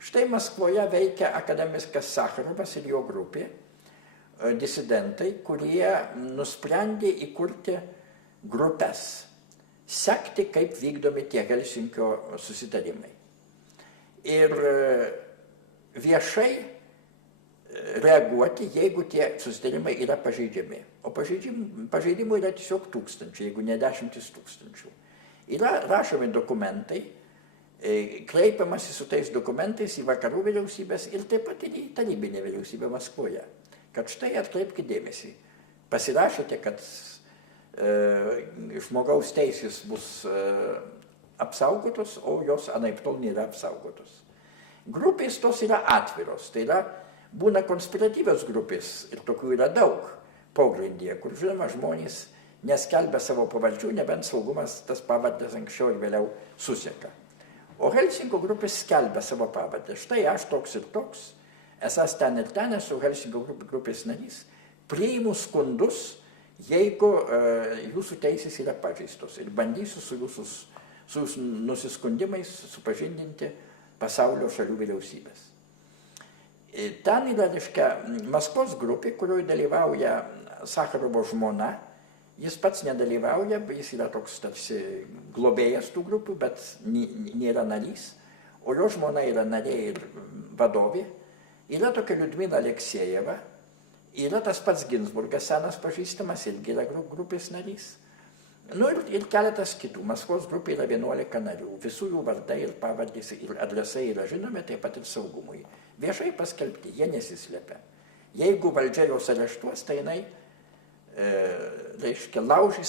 Štai Maskvoje veikia akademikas Sacharovas ir jo grupė, disidentai, kurie nusprendė įkurti grupes, sekti, kaip vykdomi tie Helsinkio susitarimai. Ir viešai reaguoti, jeigu tie susitarimai yra pažeidžiami. O pažeidimų yra tiesiog tūkstančiai, jeigu ne 10 tūkstančių. Yra rašomi dokumentai, kreipiamasi su tais dokumentais į vakarų vyriausybės ir taip pat ir į tarybinę vyriausybę Maskvoje. Kad štai atkreipkite dėmesį, pasirašėte, kad žmogaus teisės bus apsaugotos, o jos anaiptol nėra apsaugotos. Grupės tos yra atviros, tai yra būna konspiratyvios grupės ir tokių yra daug pogrindyje, kur žinoma žmonės neskelbia savo pavardžių, nebent saugumas tas pavardės anksčiau ir vėliau suseka. O Helsinkio grupės skelbia savo pavardę. Štai aš toks ir toks, esas ten ir ten esu Helsinkio grupės narys, priimu skundus, jeigu jūsų teisės yra pažeistos ir bandysiu su jūsų nusiskundimais supažindinti pasaulio šalių vyriausybės. Ten yra, reiškia, Maskvos grupė, kurioje dalyvauja Sacharovo žmona. Jis pats nedalyvauja, jis yra toks tarsi globėjas tų grupių, bet nėra narys. O jo žmona yra narė ir vadovė. Yra tokia Liudmila Aleksejeva. Yra tas pats Ginsburgas, senas pažįstamas, irgi yra grupės narys. Nu ir keletas kitų. Maskvos grupė yra 11 narių. Visų jų vardai ir pavardės ir adresai yra žinomi, taip pat ir saugumui. Viešai paskelbti, jie nesislepia. Jeigu valdžia jos areštuos, tai jinai, reiškia, laužys